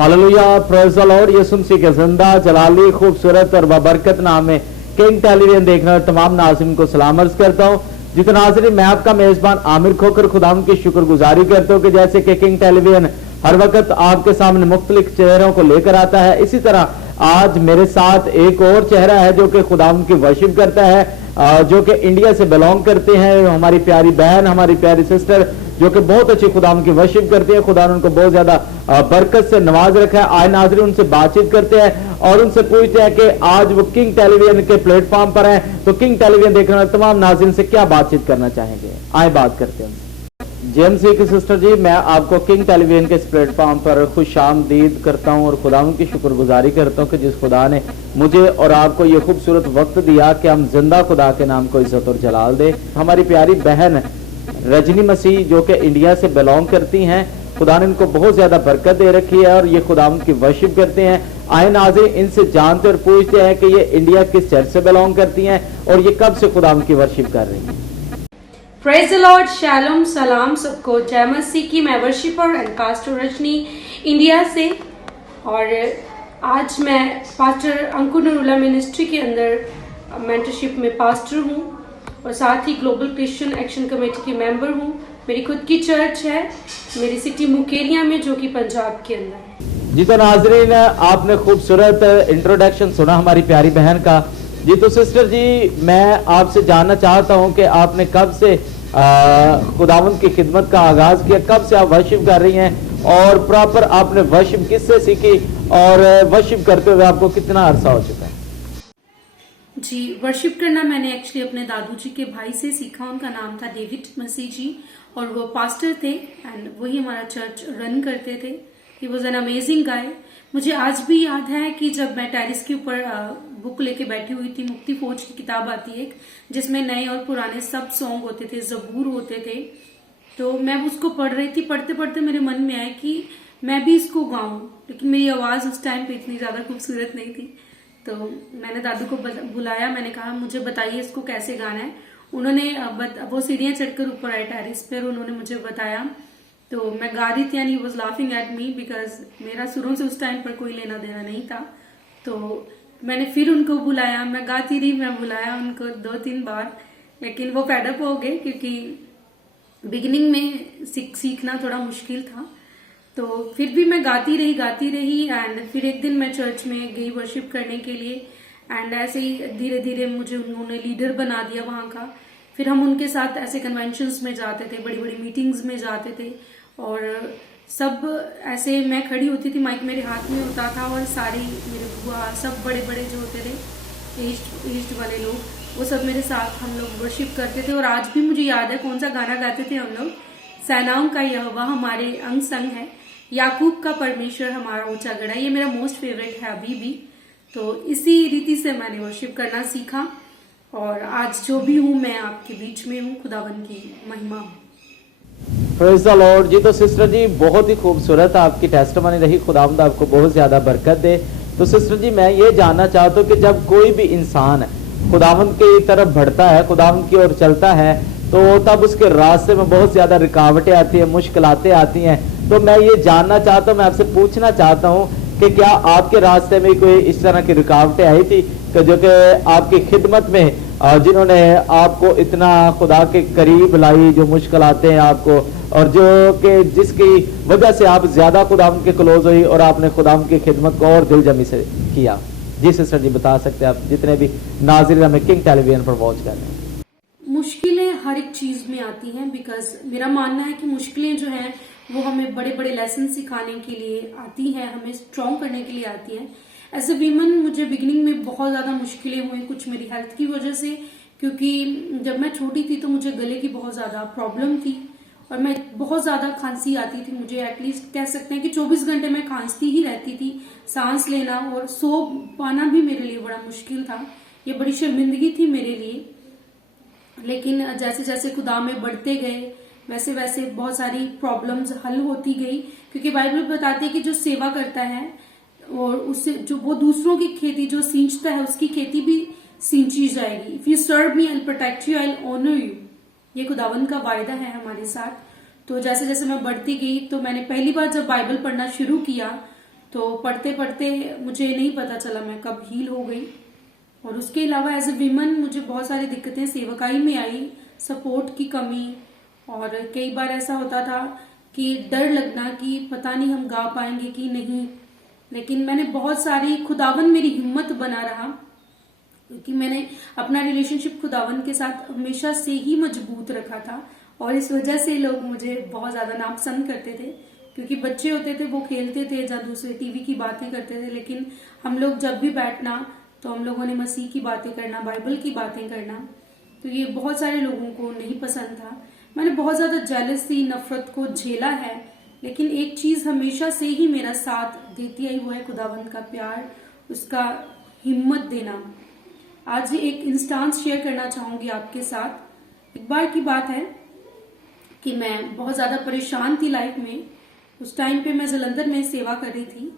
Hallelujah, praise the lord. Yeshu Masih के जिंदा जलाली खूबसूरत और बबरकत नाम में किंग टेलीविजन देखने वाले तमाम नाज़रीन को सलाम अर्ज़ करता हूँ। जितने नाज़रीन, मैं आपका मेजबान आमिर खोकर खुदावंद की शुक्रगुजारी करता हूँ कि जैसे कि किंग टेलीविजन हर वक्त आपके सामने मुख्तलिफ चेहरों को लेकर आता है, इसी तरह आज मेरे साथ एक और चेहरा है जो कि खुदावंद की वर्शिप करता है, जो कि इंडिया से बिलोंग करते हैं। हमारी प्यारी बहन, हमारी प्यारी सिस्टर जो कि बहुत अच्छी खुदावंद की वर्शिप करती है। खुदा ने उनको बहुत ज्यादा बरकत से नवाज रखा है। आए नाज़रीन, उनसे बातचीत करते हैं और उनसे पूछते हैं कि आज वो किंग टेलीविजन के प्लेटफॉर्म पर हैं, तो किंग टेलीविजन देखने वाले तमाम नाज़रीन से क्या बातचीत करना चाहेंगे। आए बात करते हैं। जेएमसी की सिस्टर जी, मैं आपको किंग टेलीविजन के इस प्लेटफॉर्म पर खुशामदीद करता हूं और खुदावंद की शुक्रगुजारी करता हूं कि जिस खुदा ने मुझे और आपको ये खूबसूरत वक्त दिया कि हम जिंदा खुदा के नाम को इज्जत और जलाल दे। हमारी प्यारी बहन रजनी मसीह जो कि इंडिया से बिलोंग करती हैं, खुदा ने इनको बहुत ज्यादा बरकत दे रखी है और ये खुदावंद की वर्शिप करते हैं। आए नाज़रीन, इनसे जानते और पूछते हैं कि ये इंडिया किस चर्च से बिलोंग करती हैं और ये कब से खुदावंद की वर्शिप कर रही हैं। प्रेज द लॉर्ड, शैलोम, सलाम सबको। जय मसीह की। मैं worshipper and pastor Rajni India से, और आज मैं पास्टर अंकुर नरूला मिनिस्ट्री के अंदर मेंटरशिप में पास्टर हूँ और साथ ही ग्लोबल क्रिश्चियन एक्शन कमेटी की मेंबर हूँ। मेरी खुद की चर्च है मेरी सिटी मुकेरिया में, जो कि पंजाब के अंदर है। जी तो नाजरीन, आपने खूबसूरत इंट्रोडक्शन सुना हमारी प्यारी बहन का। जी तो सिस्टर जी, मैं आपसे जानना चाहता हूं कि आपने कब से खुदावंद की खिदमत का आगाज किया, कब से आप वर्शिप कर रही हैं और प्रॉपर आपने वर्शिप किससे सीखी और वर्शिप करते हुए आपको कितना अरसा हो चुका है। जी, वर्शिप करना मैंने एक्चुअली अपने दादू जी के भाई से सीखा। उनका नाम था डेविड मसीह जी और वो पास्टर थे एंड वही हमारा चर्च रन करते थे। He was an amazing guy. मुझे आज भी याद है कि जब मैं टेरिस के ऊपर बुक लेके बैठी हुई थी, मुक्ति फौज की किताब आती है जिसमें नए और पुराने सब सॉन्ग होते थे, जबूर होते थे, तो मैं उसको पढ़ रही थी। पढ़ते पढ़ते मेरे मन में आया कि मैं भी इसको गाऊं, लेकिन मेरी आवाज उस टाइम पे इतनी ज्यादा खूबसूरत नहीं थी। तो मैंने दादू को बुलाया, मैंने कहा मुझे बताइए इसको कैसे गाना है। उन्होंने वो सीढ़ियां चढ़कर ऊपर आए टेरिस पर, उन्होंने मुझे बताया। तो मैं गा रही थी and he was laughing at me because मेरा शुरू से उस टाइम पर कोई लेना देना नहीं था। तो मैंने फिर उनको बुलाया, मैं गाती रही, मैं बुलाया उनको 2-3 बार, लेकिन वो फेडअप हो गए क्योंकि बिगिनिंग में सीखना थोड़ा मुश्किल था। तो फिर भी मैं गाती रही एंड फिर एक दिन मैं चर्च में गई वर्शिप करने के लिए एंड ऐसे ही धीरे धीरे मुझे उन्होंने लीडर बना दिया वहां का। फिर हम उनके साथ ऐसे कन्वेंशंस में जाते थे, बड़ी बड़ी मीटिंग्स में जाते थे और सब ऐसे मैं खड़ी होती थी, माइक मेरे हाथ में होता था और सारे मेरे बुआ सब बड़े बड़े जो होते थे ईस्ट वाले लोग, वो सब मेरे साथ हम लोग वर्शिप करते थे। और आज भी मुझे याद है कौन सा गाना गाते थे हम लोग, सेनाओं का यहोवा हमारे अंग संग है, याकूब का परमेश्वर हमारा ऊंचा गढ़ है। ये मेरा मोस्ट फेवरेट है अभी भी। तो इसी रीति से मैंने वर्शिप करना सीखा और आज जो भी हूँ मैं आपके बीच में हूँ। खुदावन की महिमा। Praise the lord. जी तो सिस्टर जी, बहुत ही खूबसूरत आपकी टेस्टिमनी रही। खुदावंद आपको बहुत ज्यादा बरकत दे। तो सिस्टर जी, मैं ये जानना चाहता हूँ कि जब कोई भी इंसान खुदावंद की तरफ बढ़ता है, खुदावंद की ओर चलता है, तो तब उसके रास्ते में बहुत ज्यादा रुकावटें आती है, मुश्किलातें आती हैं। तो मैं ये जानना चाहता हूँ, मैं आपसे पूछना चाहता हूँ कि क्या आपके रास्ते में कोई इस तरह की रुकावटें आई थी कि जो कि आपकी खिदमत में जिन्होंने आपको इतना खुदा के करीब लाई, जो मुश्किलातें आपको और जो कि जिसकी वजह से आप ज्यादा खुदावंद के क्लोज हुई और आपने खुदावंद की खिदमत को और दिलजमी से किया। जी सिस्टर जी, बता सकते हैं आप, जितने भी नाज़रीन हमें किंग टेलीविजन पर वॉच कर रहे हैं। मुश्किलें हर एक चीज में आती हैं बिकॉज मेरा मानना है कि मुश्किलें जो हैं वो हमें बड़े बड़े लेसन सिखाने के लिए आती हैं, हमें स्ट्रॉन्ग करने के लिए आती हैं। एज ए वीमन मुझे बिगिनिंग में बहुत ज्यादा मुश्किलें हुई, कुछ मेरी हेल्थ की वजह से, क्योंकि जब मैं छोटी थी तो मुझे गले की बहुत ज्यादा प्रॉब्लम थी और मैं बहुत ज्यादा खांसी आती थी। मुझे एटलीस्ट कह सकते हैं कि 24 घंटे मैं खांसती ही रहती थी। सांस लेना और सो पाना भी मेरे लिए बड़ा मुश्किल था। ये बड़ी शर्मिंदगी थी मेरे लिए। लेकिन जैसे जैसे खुदा में बढ़ते गए वैसे वैसे बहुत सारी प्रॉब्लम्स हल होती गई, क्योंकि बाइबल बताती है कि जो सेवा करता है और उससे जो वो दूसरों की खेती जो सींचता है उसकी खेती भी सींची जाएगी। If you serve me I will protect you, I will honour you. ये खुदावन का वायदा है हमारे साथ। तो जैसे जैसे मैं बढ़ती गई तो मैंने पहली बार जब बाइबल पढ़ना शुरू किया तो पढ़ते पढ़ते मुझे नहीं पता चला मैं कब हील हो गई। और उसके अलावा एज ए विमन मुझे बहुत सारी दिक्कतें सेवकाई में आई, सपोर्ट की कमी, और कई बार ऐसा होता था कि डर लगना कि पता नहीं हम गा पाएंगे कि नहीं। लेकिन मैंने बहुत सारी, खुदावन मेरी हिम्मत बना रहा, क्योंकि मैंने अपना रिलेशनशिप खुदावन के साथ हमेशा से ही मजबूत रखा था। और इस वजह से लोग मुझे बहुत ज्यादा नापसंद करते थे, क्योंकि बच्चे होते थे वो खेलते थे या दूसरे टीवी की बातें करते थे, लेकिन हम लोग जब भी बैठना तो हम लोगों ने मसीह की बातें करना, बाइबल की बातें करना, तो ये बहुत सारे लोगों को नहीं पसंद था। मैंने बहुत ज्यादा जेलसी, नफरत को झेला है, लेकिन एक चीज हमेशा से ही मेरा साथ देती आई, वो है खुदावंद का प्यार, उसका हिम्मत देना। आज एक इंस्टांस शेयर करना चाहूंगी आपके साथ। एक बार की बात है कि मैं बहुत ज्यादा परेशान थी लाइफ में। उस टाइम पे मैं जलंधर में सेवा कर रही थी,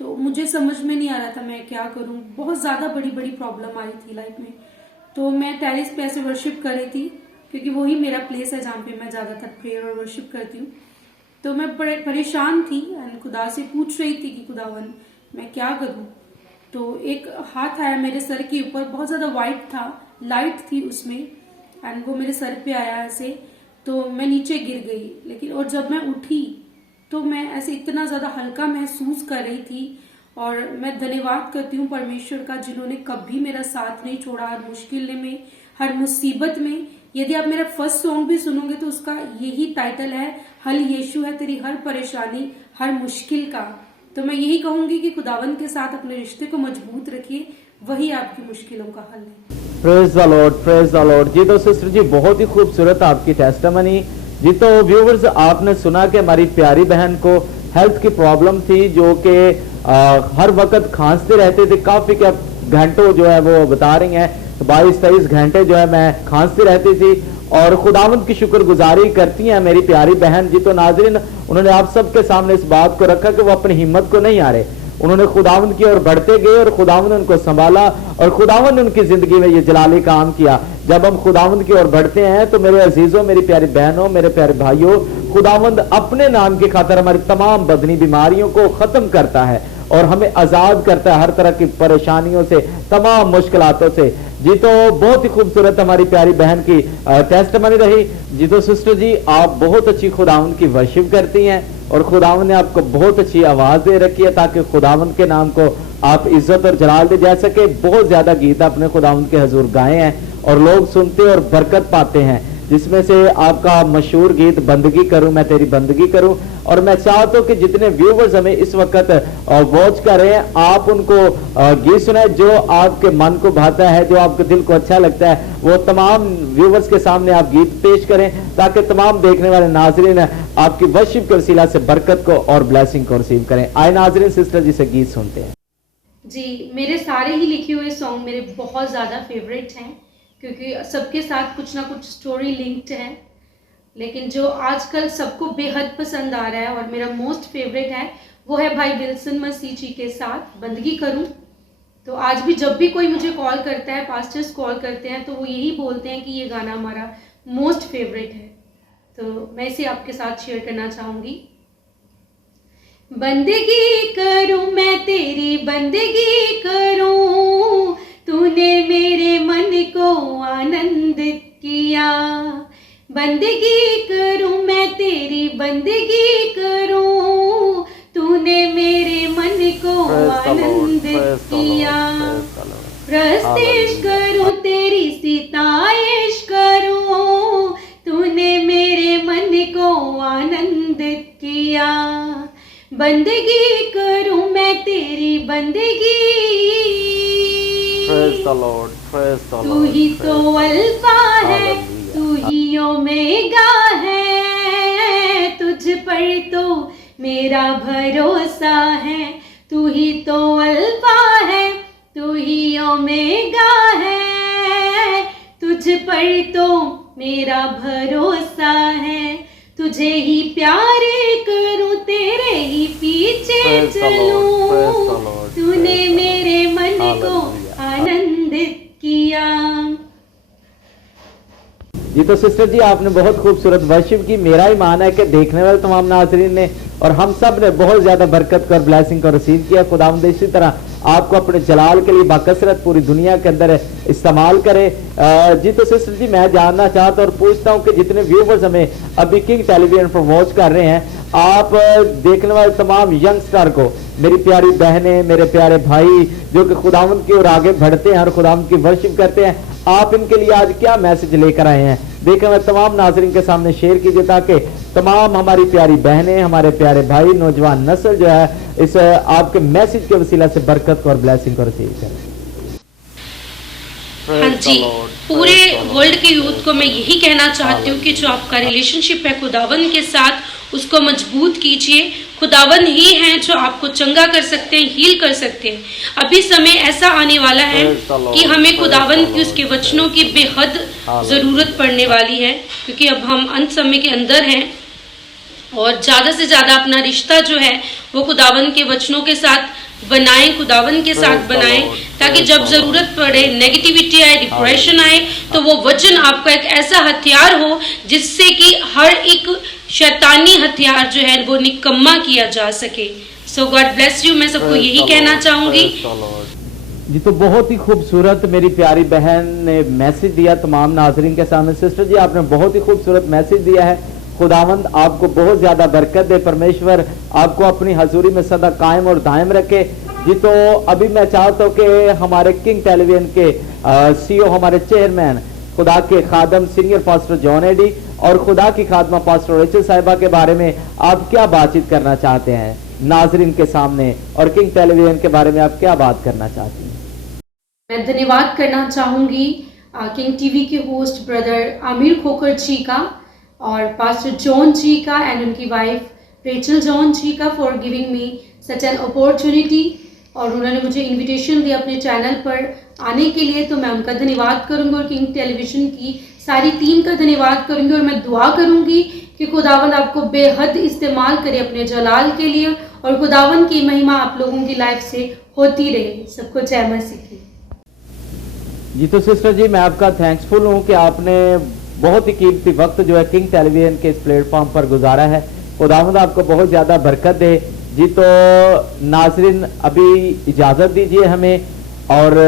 तो मुझे समझ में नहीं आ रहा था मैं क्या करूं। बहुत ज्यादा बड़ी बड़ी प्रॉब्लम आई थी लाइफ में। तो मैं टेरिस पे ऐसे वर्शिप कर रही थी, क्योंकि वही मेरा प्लेस है जहाँ पे मैं ज्यादातर प्रेयर और वर्शिप करती हूँ। तो मैं परेशान थी एंड खुदा से पूछ रही थी कि खुदावन मैं क्या करूं। तो एक हाथ आया मेरे सर के ऊपर, बहुत ज्यादा वाइट था, लाइट थी उसमें, एंड वो मेरे सर पे आया ऐसे, तो मैं नीचे गिर गई। लेकिन और जब मैं उठी तो मैं ऐसे इतना ज्यादा हल्का महसूस कर रही थी। और मैं धन्यवाद करती हूँ परमेश्वर का, जिन्होंने कभी मेरा साथ नहीं छोड़ा, हर मुश्किल में, हर मुसीबत में। यदि आप मेरा फर्स्ट सॉन्ग भी सुनोगे तो उसका यही टाइटल है, हल यीशु है तेरी हर परेशानी हर मुश्किल का। तो मैं यही कहूंगी कि खुदावंद के साथ अपने रिश्ते को मजबूत रखिए, वही आपकी मुश्किलों का हल है। Praise the lord, praise the lord. जी तो सिस्टर जी, बहुत ही खूबसूरत आपकी टेस्टिमनी। जी तो व्यूवर्स, आपने सुना कि हमारी प्यारी बहन को हेल्थ की प्रॉब्लम थी, जो कि हर वक्त खांसते रहते थे, काफी घंटों जो है वो बता रही हैं, 22-23 घंटे जो है मैं खांसती रहती थी। और खुदावंद की शुक्रगुजारी करती हैं मेरी प्यारी बहन। जी तो नाज़रीन, उन्होंने आप सबके सामने इस बात को रखा कि वो अपनी हिम्मत को नहीं हारे, उन्होंने खुदावंद की ओर बढ़ते गए और खुदावंद उनको संभाला और खुदावंद ने उनकी जिंदगी में ये जलाली काम किया। जब हम खुदावंद की ओर बढ़ते हैं तो मेरे अजीजों, मेरी प्यारी बहनों, मेरे प्यारे भाइयों, खुदावंद अपने नाम की खातिर हमारी तमाम बदनी बीमारियों को खत्म करता है और हमें आजाद करता है हर तरह की परेशानियों से, तमाम मुश्किलातों से। जी तो बहुत ही खूबसूरत हमारी प्यारी बहन की टेस्टमनी रही। जी तो सिस्टर जी, आप बहुत अच्छी खुदावंद की वर्शिप करती हैं और खुदावंद ने आपको बहुत अच्छी आवाज दे रखी है ताकि खुदावंद के नाम को आप इज्जत और जलाल दे जा सके। बहुत ज्यादा गीत आपने खुदावंद के हजूर गाए हैं और लोग सुनते और बरकत पाते हैं, जिसमें से आपका मशहूर गीत बंदगी करूं मैं तेरी बंदगी करूं। और मैं चाहता हूं कि जितने व्यूवर्स हमें इस वक्त वॉच कर रहे हैं, आप उनको गीत सुनाए जो आपके मन को भाता है, जो आपके दिल को अच्छा लगता है, वो तमाम व्यूवर्स के सामने आप गीत पेश करें ताकि तमाम देखने वाले नाजरीन आपकी वर्शिप के वसीला से बरकत को और ब्लेसिंग को रिसीव करें। आए नाजरीन, सिस्टर जी से गीत सुनते हैं। जी, मेरे सारे ही लिखे हुए सॉन्ग मेरे बहुत ज़्यादा फेवरेट हैं, क्योंकि सबके साथ कुछ ना कुछ स्टोरी लिंक्ड है। लेकिन जो आजकल सबको बेहद पसंद आ रहा है और मेरा मोस्ट फेवरेट है, वो है भाई विल्सन मसीह जी के साथ बंदगी करूं। तो आज भी जब भी कोई मुझे कॉल करता है, पास्टर्स कॉल करते हैं, तो वो यही बोलते हैं कि ये गाना हमारा मोस्ट फेवरेट है। तो मैं इसे आपके साथ शेयर करना चाहूँगी। बंदगी करूं मैं तेरी बंदगी करूं, तूने मेरे मन को आनंदित किया। बंदगी करूं मैं तेरी बंदगी करूं, तूने मेरे मन को आनंदित किया। प्रस्तेश करूं तेरी सिताइश करूं, तूने मेरे मन को आनंदित किया। बंदगी करूं मैं तेरी बंदगी, तू ही तो अल्फा है, तू ही ओमेगा है, तुझ पर तो मेरा भरोसा है। तू ही तो अल्फा है, तू ही ओमेगा है, तुझ पर तो मेरा भरोसा है। तुझे ही प्यार करूं, तेरे ही पीछे चलूं, तूने मेरे मन को आनंदित किया। जी तो सिस्टर जी आपने बहुत खूबसूरत वर्शिप की। मेरा ही मान है कि देखने वाले तमाम नाज़रीन ने और हम सब ने बहुत ज्यादा बरकत और ब्लेसिंग को रिसीव किया। खुदावंद इसी तरह आपको अपने जलाल के लिए बाकसरत पूरी दुनिया के अंदर इस्तेमाल करे। जी तो सिस्टर जी मैं जानना चाहता और पूछता हूँ कि जितने व्यूवर्स हमें अभी किंग टेलीविजन पर वॉच कर रहे हैं, आप देखने वाले तमाम यंगस्टर को, मेरी प्यारी बहनें, मेरे प्यारे भाई जो कि खुदावंद की ओर आगे बढ़ते हैं और खुदावंद की वर्शिप करते हैं, आप इनके लिए आज क्या मैसेज लेकर आए हैं देखने वाले तमाम नाज़रीन के सामने शेयर कीजिए, ताकि तमाम हमारी प्यारी बहनें, हमारे प्यारे भाई, नौजवान नस्ल जो है इस आपके मैसेज के वसीला से बरकत और ब्लेसिंग को रिसीव करें। हाँ जी, पूरे वर्ल्ड के यूथ को मैं यही कहना चाहती हूँ कि जो आपका रिलेशनशिप है खुदावन के साथ उसको मजबूत कीजिए। खुदावन ही हैं जो आपको चंगा कर सकते हैं, हील कर सकते हैं। अभी समय ऐसा आने वाला है कि हमें खुदावन की उसके वचनों की बेहद जरूरत पड़ने वाली है, क्योंकि अब हम अंत समय के अंदर हैं और ज्यादा से ज्यादा अपना रिश्ता जो है वो खुदावन के वचनों के साथ बनाएं, खुदावन के साथ बनाएं, ताकि जब जरूरत पड़े, नेगेटिविटी आए, डिप्रेशन आए, तो वो वचन आपका एक ऐसा हथियार हो जिससे कि हर एक शैतानी हथियार जो है वो निकम्मा किया जा सके। सो गॉड ब्लेस यू, मैं सबको यही कहना चाहूंगी। जी तो बहुत ही खूबसूरत मेरी प्यारी बहन ने मैसेज दिया तमाम नाजरीन के सामने। सिस्टर जी आपने बहुत ही खूबसूरत मैसेज दिया है। खुदावंद आपको बहुत ज्यादा बरकत दे, परमेश्वर आपको अपनी हजूरी में सदा कायम और दायम रखे। जी तो अभी मैं चाहता हूँ कि हमारे किंग टेलीविजन के सीईओ, हमारे चेयरमैन, खुदा के खादम सीनियर पास्टर जॉन एडी और खुदा की खादमा पास्टर रेचल साहिबा के बारे में आप क्या बातचीत करना चाहते हैं नाजरीन के सामने, और किंग टेलीविजन के बारे में आप क्या बात करना चाहती हैं? मैं धन्यवाद करना चाहूंगी किंग टीवी के होस्ट ब्रदर आमिर खोकर जी का और पास्टर जॉन जी का एंड उनकी वाइफ रेचल जॉन जी का for giving me such an opportunity, और उन्होंने मुझे इनविटेशन दिया अपने चैनल पर आने के लिए, तो मैं उनका धन्यवाद करूंगी और किंग टेलीविजन की सारी टीम का धन्यवाद करूंगी। और मैं दुआ करूंगी कि खुदावंद आपको बेहद इस्तेमाल करे अपने जलाल के लिए, और खुदावंद की महिमा आप लोगों की लाइफ से होती रहे। सबको जय मसीह की। जी तो सिस्टर जी मैं आपका थैंक्सफुल हूँ कि आपने बहुत ही कीमती वक्त जो है किंग टेलीविजन के इस प्लेटफॉर्म पर गुजारा है। खुदावंद आपको बहुत ज्यादा बरकत दे। जी तो नाजरीन अभी इजाजत दीजिए हमें, और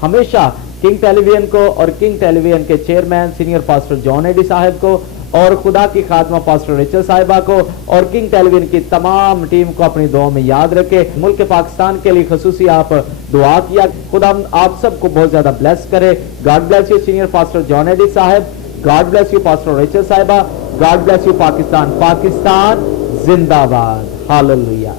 हमेशा किंग टेलीविजन को और किंग टेलीविजन के chairman senior pastor John Eddie साहब को और खुदा की खादमा पास्टर रेचल साहिबा को और किंग टेलीविजन की तमाम टीम को अपनी दुआ में याद रखे। मुल्क पाकिस्तान के लिए खसूसी आप दुआ किया। खुदा आप सबको बहुत ज्यादा ब्लेस करे। God bless you senior pastor John Eddie sahab, god bless you pastor Rachel sahiba, god bless you Pakistan. Pakistan जिंदाबाद। हालेलुया।